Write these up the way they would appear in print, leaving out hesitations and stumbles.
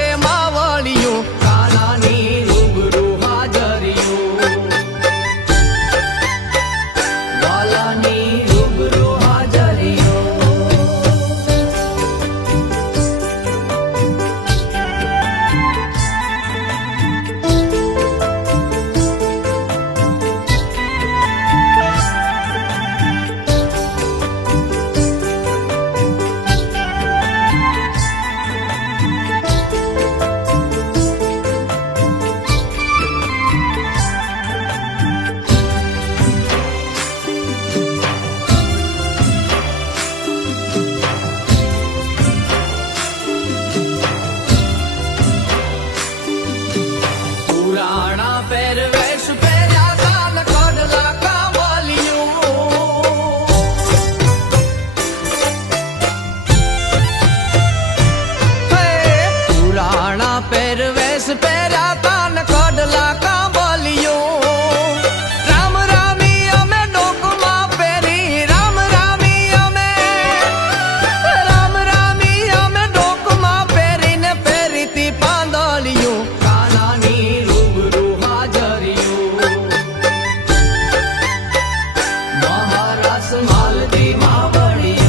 છે માવડિયું કાનાની રૂબરૂ હાજરિયું વાલાની રૂબરૂ હાજરિયું પુરાણા પહેરવેશ પહેર્યા કાન કડલા કામલિયું પુરાણા પહેરવેશ પહેર્યા કાન કડલા કામલિયું રામ રામી અમે ડોકમાં પહેરી રામ રામી અમે ડોકમાં પહેરીને પહેરીતી પાંદલિયું કાનાની રૂબરૂ હાજરિયું મહારાસ માલતી માવડિયું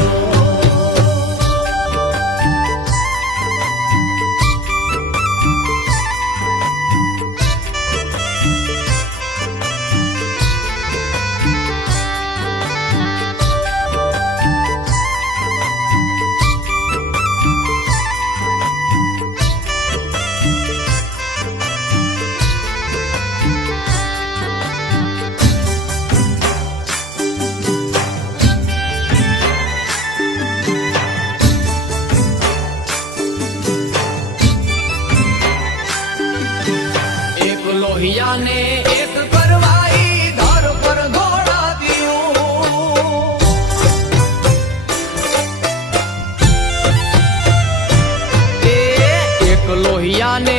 એક લોહિયાને એક કરવાઈ ધાર પર દોડાવ્યું એક લોહિયાને